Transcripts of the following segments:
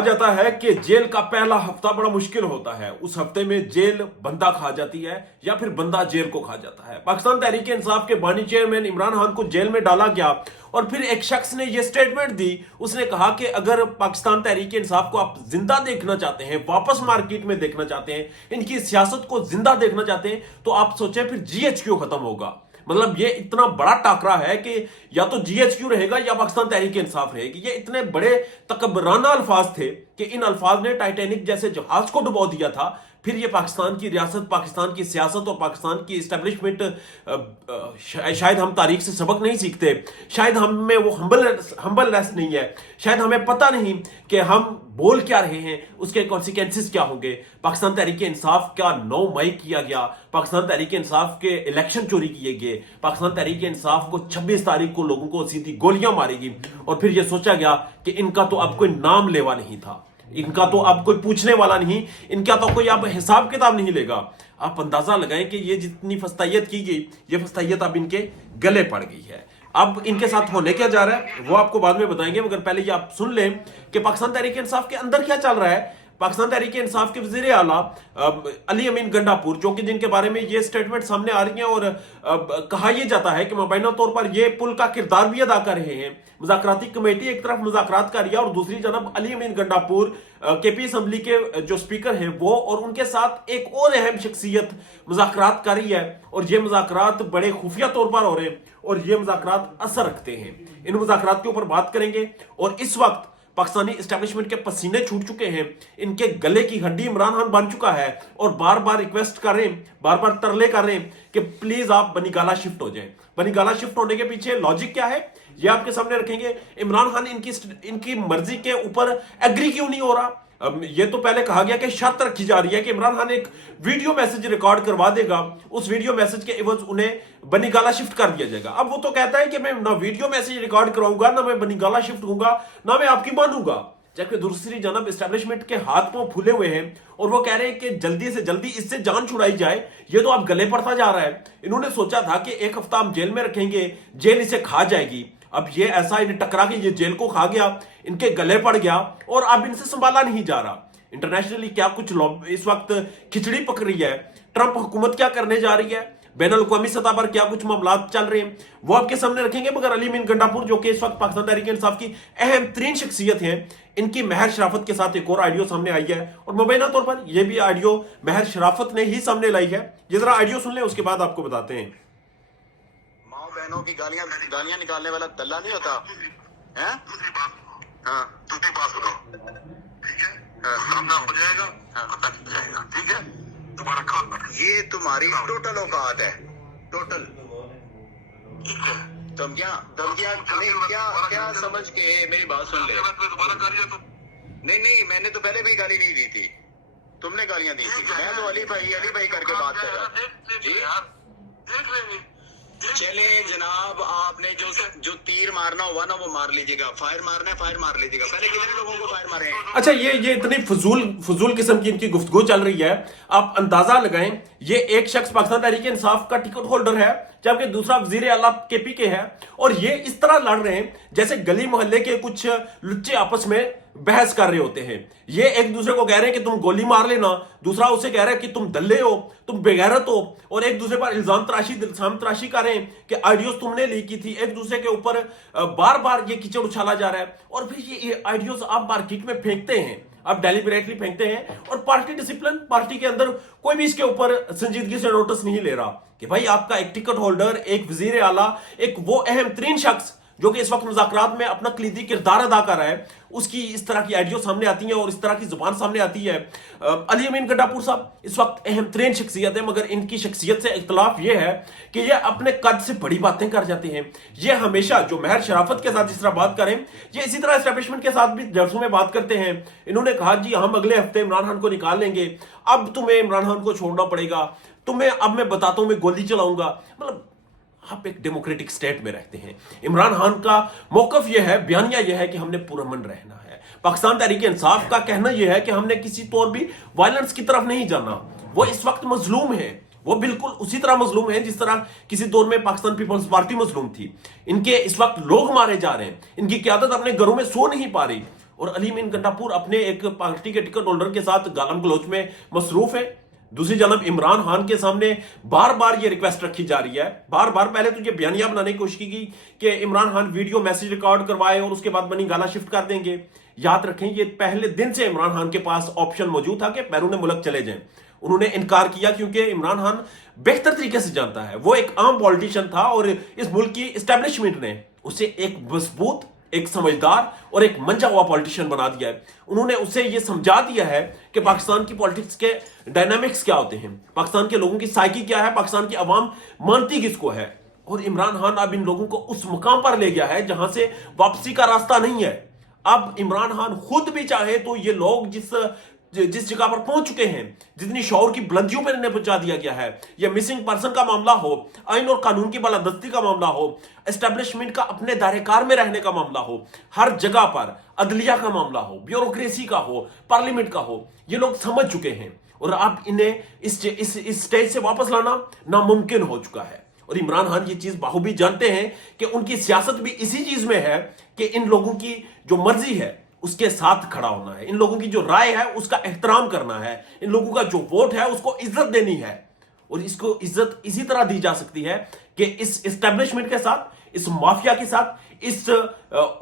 जाता है कि जेल का पहला हफ्ता बड़ा मुश्किल होता है। उस हफ्ते में जेल बंदा खा जाती है या फिर बंदा जेल को खा जाता है। पाकिस्तान तहरीक इंसाफ के बानी चेयरमैन इमरान खान को जेल में डाला गया और फिर एक शख्स ने यह स्टेटमेंट दी। उसने कहा कि अगर पाकिस्तान तहरीक इंसाफ को आप जिंदा देखना चाहते हैं, वापस मार्केट में देखना चाहते हैं, इनकी सियासत को जिंदा देखना चाहते हैं, तो आप सोचें फिर जीएचक्यू खत्म होगा। मतलब ये इतना बड़ा टाकरा है कि या तो जीएचक्यू रहेगा या पाकिस्तान तहरीक इंसाफ रहेगी। ये इतने बड़े तकबराना अल्फाज थे कि इन अल्फाज ने टाइटैनिक जैसे जहाज को डुबो दिया था। फिर ये पाकिस्तान की रियासत, पाकिस्तान की सियासत और पाकिस्तान की इस्टेब्लिशमेंट, शायद हम तारीख से सबक नहीं सीखते, शायद हम में वो हम्बलनेस नहीं है, शायद हमें पता नहीं कि हम बोल क्या रहे हैं, उसके कॉन्सिक्वेंसेस क्या होंगे। पाकिस्तान तहरीक इंसाफ का 9 मई किया गया, पाकिस्तान तहरीक इंसाफ के इलेक्शन चोरी किए गए, पाकिस्तान तहरीक इंसाफ को 26 तारीख को लोगों को सीधी गोलियां मारी गई और फिर यह सोचा गया कि इनका तो अब कोई नाम लेवा नहीं था, इनका तो अब कोई पूछने वाला नहीं, इनका तो कोई अब हिसाब किताब नहीं लेगा। आप अंदाजा लगाएं कि ये जितनी फस्तैयत की गई, ये फस्तैयत अब इनके गले पड़ गई है। अब इनके साथ होने क्या जा रहा है वो आपको बाद में बताएंगे, मगर पहले ये आप सुन लें कि पाकिस्तान तहरीक इंसाफ के अंदर क्या चल रहा है। पाकिस्तान तहरीक इंसाफ के वजीर आला अली अमीन गंडापुर, जो कि जिनके बारे में ये स्टेटमेंट सामने आ रही हैं और कहा यह जाता है कि मुबैना तौर पर ये पुल का किरदार भी अदा कर रहे हैं। मुज़ाकराती कमेटी एक तरफ मुज़ाकरात कर रही है और दूसरी जानब अली अमीन गंडापुर केपी असम्बली के जो स्पीकर हैं वो और उनके साथ एक और अहम शख्सियत मुज़ाकरात कर रही है और ये मुज़ाकरात बड़े खुफिया तौर पर हो रहे हैं और ये मुज़ाकरात असर रखते हैं। इन मुज़ाकरात के ऊपर बात करेंगे और इस वक्त पाकिस्तानी एस्टेब्लिशमेंट के पसीने छूट चुके हैं, इनके गले की हड्डी इमरान खान बन चुका है और बार बार रिक्वेस्ट कर रहे हैं, बार बार तरले कर रहे हैं कि प्लीज आप बनीगाला शिफ्ट हो जाएं। बनीगाला शिफ्ट होने के पीछे लॉजिक क्या है ये आपके सामने रखेंगे। इमरान खान इनकी मर्जी के ऊपर एग्री क्यों नहीं हो रहा। ये तो पहले कहा गया कि शर्त रखी जा रही है कि इमरान खान एक वीडियो मैसेज रिकॉर्ड करवा देगा, उस वीडियो मैसेज के एवज उन्हें बनीगाला शिफ्ट कर दिया जाएगा। अब वो तो कहता है कि मैं ना वीडियो मैसेज रिकॉर्ड करवाऊंगा, ना मैं बनीगाला शिफ्ट होऊंगा, ना मैं आपकी मानूंगा। जबकि दूसरी जानब एस्टेब्लिशमेंट के हाथ पांव फूले हुए हैं और वो कह रहे हैं कि जल्दी से जल्दी इससे जान छुड़ाई जाए। ये तो अब गले पड़ता जा रहा है। इन्होंने सोचा था कि एक हफ्ता हम जेल में रखेंगे, जेल इसे खा जाएगी। अब ये ऐसा इन्हें टकरा के ये जेल को खा गया, इनके गले पड़ गया और अब इनसे संभाला नहीं जा रहा। इंटरनेशनली क्या कुछ इस वक्त खिचड़ी पक रही है, ट्रंप हुकूमत क्या करने जा रही है, बैनुल अक़वामी सतह पर क्या कुछ मामला चल रहे हैं वो आपके सामने रखेंगे। मगर अली अमीन गंडापुर जो कि इस वक्त पाकिस्तान तहरीक इंसाफ की अहम तरीन शख्सियत है, इनकी महर शराफत के साथ एक और ऑडियो सामने आई है और मुबैना तौर पर यह भी ऑडियो महर शराफत ने ही सामने लाई है। ये जरा ऑडियो सुन लें, उसके बाद आपको बताते हैं। बहनों की गालियां निकालने वाला दल्ला नहीं होता है। हाँ दूसरी बात करो, ठीक है, सामना हो जाएगा, पता नहीं जाएगा, ठीक है। तुम्हारा काम ये तुम्हारी टोटल औकात है, टोटल। ठीक है, धमकियां क्या समझ के मेरी बात सुन ले। नहीं, मैंने तो पहले भी गाली नहीं दी थी, तुमने गालियां दी थी। मैं तो अली भाई करके बात कर रहा हूँ। चले जनाब, आपने जो तीर मारना हुआ ना वो मार लीजिएगा, फायर मारना है फायर मार लीजिएगा। पहले कितने लोगों को फायर मारे हैं? अच्छा, ये इतनी फजूल किस्म की इनकी गुफ्तगू चल रही है। आप अंदाजा लगाएं, ये एक शख्स पाकिस्तान तहरीक इंसाफ का टिकट होल्डर है जबकि दूसरा वजीर आला केपी के है और ये इस तरह लड़ रहे हैं जैसे गली मोहल्ले के कुछ लुच्चे आपस में बहस कर रहे होते हैं। ये एक दूसरे को कह रहे हैं कि तुम गोली मार लेना, दूसरा उसे कह रहा है कि तुम दल्ले हो, तुम बेगैरत हो, और एक दूसरे पर इल्जाम तराशी कर रहे हैं कि ऑडियोज तुमने लीक की थी। एक दूसरे के ऊपर बार बार ये कीचड़ उछाला जा रहा है और फिर ये ऑडियोज आप मार्केट में फेंकते हैं, आप डेलिबरेटली फेंकते हैं और पार्टी डिसिप्लिन, पार्टी के अंदर कोई भी इसके ऊपर संजीदगी से नोटिस नहीं ले रहा कि भाई आपका एक टिकट होल्डर, एक वजीर आला, एक वो अहम तरीन शख्स जो कि इस वक्त मुज़ाकरात में अपना कलीदी किरदार अदा कर रहा है, उसकी इस तरह की ऑडियो सामने आती है और इस तरह की जुबान सामने आती है। अली अमीन गंडापुर साहब इस वक्त अहम तरीन शख्सियत है, मगर इनकी शख्सियत से इख्तलाफ यह है कि ये अपने कद से बड़ी बातें कर जाते हैं। ये हमेशा जो महर शराफत के साथ जिस तरह बात करें, ये इसी तरह एस्टेब्लिशमेंट के साथ भी जलसों में बात करते हैं। इन्होंने कहा जी हम अगले हफ्ते इमरान खान को निकाल लेंगे, अब तुम्हें इमरान खान को छोड़ना पड़ेगा, तुम्हें अब मैं बताता हूं मैं गोली चलाऊंगा। मतलब आप एक डेमोक्रेटिक स्टेट में रहते हैं। इमरान खान का मौकफ यह है, बयानिया यह है कि हमने पुरअमन रहना है। पाकिस्तान तहरीक इंसाफ का कहना यह है कि हमने किसी तौर भी वायलेंस की तरफ नहीं जाना। वो इस वक्त मजलूम है, वो बिल्कुल उसी तरह मजलूम है जिस तरह किसी दौर में पाकिस्तान पीपल्स पार्टी मजलूम थी। इनके इस वक्त लोग मारे जा रहे हैं, इनकी क्यादत अपने घरों में सो नहीं पा रही और अलीमीन गंडापुर अपने एक पार्टी के टिकट होल्डर के साथ गालम गलोच में मसरूफ है। दूसरी जानब इमरान खान के सामने बार बार ये रिक्वेस्ट रखी जा रही है, बार बार पहले तो ये बयानिया बनाने की कोशिश की गई कि Imran Khan video message record करवाए और उसके बाद बनी गाला शिफ्ट कर देंगे। याद रखें, ये पहले दिन से इमरान खान के पास ऑप्शन मौजूद था कि बैरून मुल्क चले जाएं। उन्होंने इनकार किया क्योंकि इमरान खान बेहतर तरीके से जानता है, वो एक आम पॉलिटिशियन था और इस मुल्क की एस्टेब्लिशमेंट ने उसे एक मजबूत, एक समझदार और एक मंजा हुआ पॉलिटिशियन बना दिया है। उन्होंने उसे यह समझा दिया है कि पाकिस्तान की पॉलिटिक्स के डायनामिक्स क्या होते हैं, पाकिस्तान के लोगों की साइकी क्या है, पाकिस्तान की आवाम मानती किसको है। और इमरान खान अब इन लोगों को उस मुकाम पर ले गया है जहां से वापसी का रास्ता नहीं है। अब इमरान खान खुद भी चाहे तो ये लोग जिस जगह पर पहुंच चुके हैं, जितनी शौर की बुलंदियों पर इन्हें पहुंचा दिया गया है, या मिसिंग पर्सन का मामला हो, आइन और कानून की बालादस्ती का मामला हो, एस्टेब्लिशमेंट का अपने दायरेकार में रहने का मामला हो, हर जगह पर अदलिया का मामला हो, ब्यूरोक्रेसी का हो, पार्लियामेंट का हो, ये लोग समझ चुके हैं और अब इन्हें इस स्टेज से वापस लाना नामुमकिन हो चुका है। और इमरान खान ये चीज बाखूबी जानते हैं कि उनकी सियासत भी इसी चीज में है कि इन लोगों की जो मर्जी है उसके साथ खड़ा होना है, इन लोगों की जो राय है उसका एहतराम करना है, इन लोगों का जो वोट है उसको इज्जत देनी है। और इसको इज्जत इसी तरह दी जा सकती है कि इस एस्टेब्लिशमेंट के साथ, इस माफिया के साथ,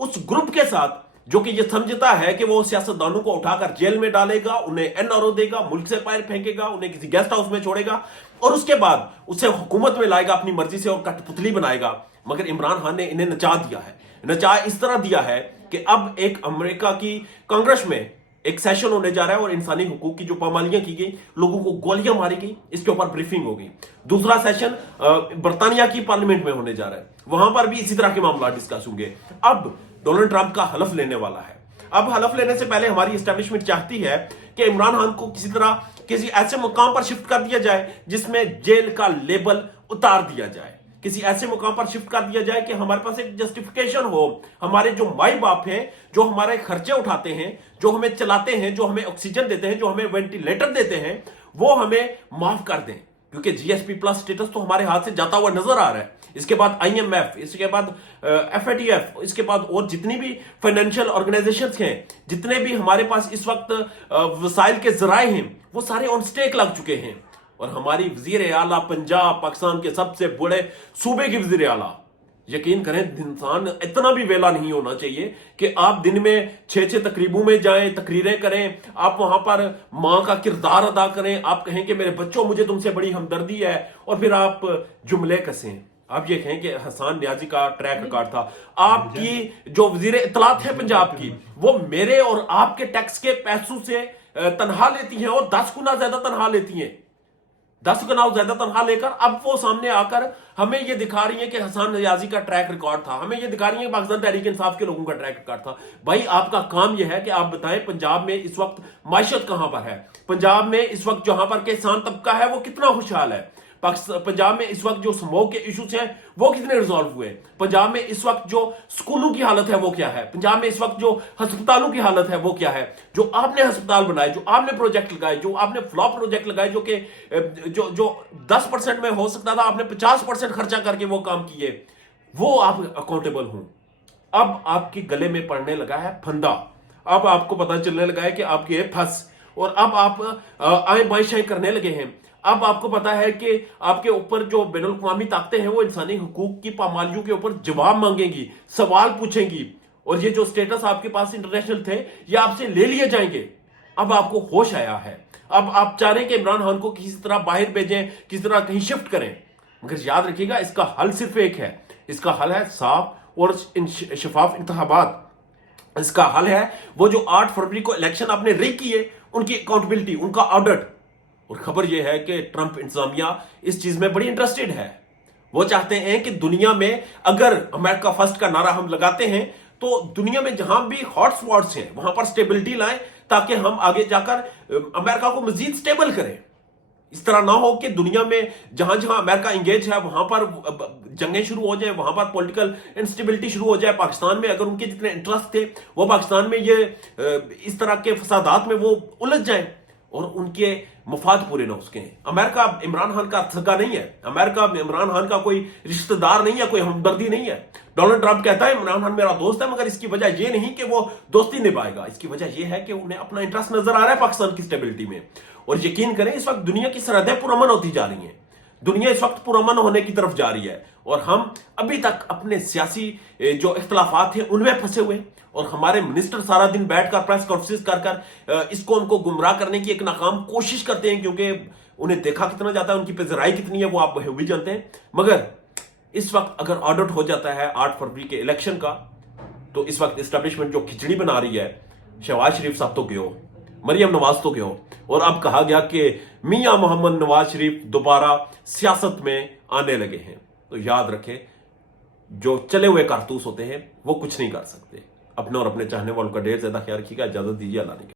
उस ग्रुप के साथ जो कि ये समझता है कि वो सियासतदानों को उठाकर जेल में डालेगा, उन्हें एनआरओ देगा, मुल्क से बाहर फेंकेगा, उन्हें किसी गेस्ट हाउस में छोड़ेगा और उसके बाद उसे हुकूमत में लाएगा अपनी मर्जी से और कठपुतली बनाएगा। मगर इमरान खान ने इन्हें नचा दिया है, नचा इस तरह दिया है कि अब एक अमेरिका की कांग्रेस में एक सेशन होने जा रहा है और इंसानी हुकूक की जो पामालियां की गई, लोगों को गोलियां मारी गई, इसके ऊपर ब्रीफिंग होगी। दूसरा सेशन बर्तानिया की पार्लियामेंट में होने जा रहा है, वहां पर भी इसी तरह के मामला डिस्कस होंगे। अब डोनाल्ड ट्रंप का हलफ लेने वाला है। अब हलफ लेने से पहले हमारी एस्टेब्लिशमेंट चाहती है कि इमरान खान को किसी तरह किसी ऐसे मुकाम पर शिफ्ट कर दिया जाए जिसमें जेल का लेबल उतार दिया जाए, किसी ऐसे मुकाम पर शिफ्ट कर दिया जाए कि हमारे पास एक जस्टिफिकेशन हो, हमारे जो माई बाप हैं, जो हमारे खर्चे उठाते हैं, जो हमें चलाते हैं, जो हमें ऑक्सीजन देते हैं, जो हमें वेंटिलेटर देते हैं, वो हमें माफ कर दें। क्योंकि जीएसपी प्लस स्टेटस तो हमारे हाथ से जाता हुआ नजर आ रहा है। इसके बाद आईएमएफ, इसके बाद एफएटीएफ, इसके बाद और जितनी भी फाइनेंशियल ऑर्गेनाइजेशंस हैं, जितने भी हमारे पास इस वक्त वसाइल के जराए हैं, वो सारे ऑन स्टेक लग चुके हैं। और हमारी वजीर आला पंजाब, पाकिस्तान के सबसे बड़े सूबे की वजीर आला, यकीन करें इंसान इतना भी वेला नहीं होना चाहिए कि आप दिन में 6-6 तकरीबों में जाएं, तकरीरें करें, आप वहां पर मां का किरदार अदा करें, आप कहें कि मेरे बच्चों मुझे तुमसे बड़ी हमदर्दी है, और फिर आप जुमले कसें। आप ये कहें कि हसन न्याजी का ट्रैक रिकॉर्ड था। आपकी जो वजीर इत्तलात है पंजाब की, वो मेरे और आपके टैक्स के पैसों से तनख्वाह लेती हैं और 10 गुना ज्यादा तनख्वाह लेती हैं, 10 गुना ज्यादा तनख्वाह लेकर अब वो सामने आकर हमें ये दिखा रही है कि हसन न्याजी का ट्रैक रिकॉर्ड था, हमें ये दिखा रही है पाकिस्तान तहरीक इंसाफ के लोगों का ट्रैक रिकॉर्ड था। भाई आपका काम यह है कि आप बताएं पंजाब में इस वक्त माइशत कहां पर है, पंजाब में इस वक्त जहां पर किसान तबका है वो कितना खुशहाल है, पंजाब में इस वक्त जो स्मोक के इश्यूज हैं वो कितने रिजॉल्व हुए, पंजाब में इस वक्त जो स्कूलों की हालत है वो क्या है, पंजाब में इस वक्त जो अस्पतालों की हालत है वो क्या है। जो आपने अस्पताल बनाए, जो आपने प्रोजेक्ट लगाए, जो आपने फ्लॉप प्रोजेक्ट लगाए, जो कि जो 10% में हो सकता था, आपने 50% खर्चा करके वो काम किए, वो आप अकाउंटेबल हूं। अब आपके गले में पड़ने लगा है फंदा, अब आपको पता चलने लगा है कि आपके फंस, और अब आप आए बाएं करने लगे हैं। अब आपको पता है कि आपके ऊपर जो बैनुल अक़वामी ताकतें हैं वो इंसानी हुकूक की पामालियों के ऊपर जवाब मांगेंगी, सवाल पूछेंगी, और ये जो स्टेटस आपके पास इंटरनेशनल थे ये आपसे ले लिए जाएंगे। अब आपको होश आया है, अब आप चाह रहे हैं कि इमरान खान को किसी तरह बाहर भेजें, किसी तरह कहीं शिफ्ट करें। मगर याद रखिएगा इसका हल सिर्फ एक है, इसका हल है साफ और शफाफ इंतखाबात। इसका हल है वो जो 8 फरवरी को इलेक्शन आपने रिग किए, उनकी अकाउंटेबिलिटी, उनका ऑडिट। और खबर यह है कि ट्रंप इंतजामिया इस चीज में बड़ी इंटरेस्टेड है। वो चाहते हैं कि दुनिया में अगर अमेरिका फर्स्ट का नारा हम लगाते हैं तो दुनिया में जहां भी हॉटस्पॉट्स हैं वहां पर स्टेबिलिटी लाएं, ताकि हम आगे जाकर अमेरिका को मजीद स्टेबल करें। इस तरह ना हो कि दुनिया में जहां जहां अमेरिका इंगेज है वहां पर जंगें शुरू हो जाए, वहां पर पॉलिटिकल इंस्टेबिलिटी शुरू हो जाए। पाकिस्तान में अगर उनके जितने इंटरेस्ट थे वो पाकिस्तान में ये इस तरह के फसादात में वो उलझ जाएं। और उनके मफाद पूरे ना हो सकें। अमेरिका इमरान खान का सगा नहीं है, अमेरिका इमरान खान का कोई रिश्तेदार नहीं है, कोई हमदर्दी नहीं है। डोनाल्ड ट्रंप कहता है इमरान खान मेरा दोस्त है, मगर इसकी वजह यह नहीं कि वो दोस्ती निभाएगा, इसकी वजह यह है कि उन्हें अपना इंटरेस्ट नजर आ रहा है पाकिस्तान की स्टेबिलिटी में। और यकीन करें इस वक्त दुनिया की सरहदें पुरअमन होती जा रही हैं, दुनिया इस वक्त पुरअमन होने की तरफ जा रही है, और हम अभी तक अपने सियासी जो इख्तलाफात थे उनमें फंसे हुए, और हमारे मिनिस्टर सारा दिन बैठकर प्रेस कॉन्फ्रेंस कर इसको उनको गुमराह करने की एक नाकाम कोशिश करते हैं, क्योंकि उन्हें देखा कितना जाता है, उनकी पेजराई कितनी है वो आप भी जानते हैं। मगर इस वक्त अगर ऑडिट हो जाता है 8 फरवरी के इलेक्शन का, तो इस वक्त एस्टेब्लिशमेंट जो खिचड़ी बना रही है, शहबाज शरीफ साहब तो गयो, मरियम नवाज तो गयो, और अब कहा गया कि मियां मोहम्मद नवाज शरीफ दोबारा सियासत में आने लगे हैं। तो याद रखें, जो चले हुए कारतूस होते हैं वो कुछ नहीं कर सकते। अपने और अपने चाहने वालों का ढेर ज्यादा ख्याल रखिएगा। इजाजत दीजिए, अल्लाह ने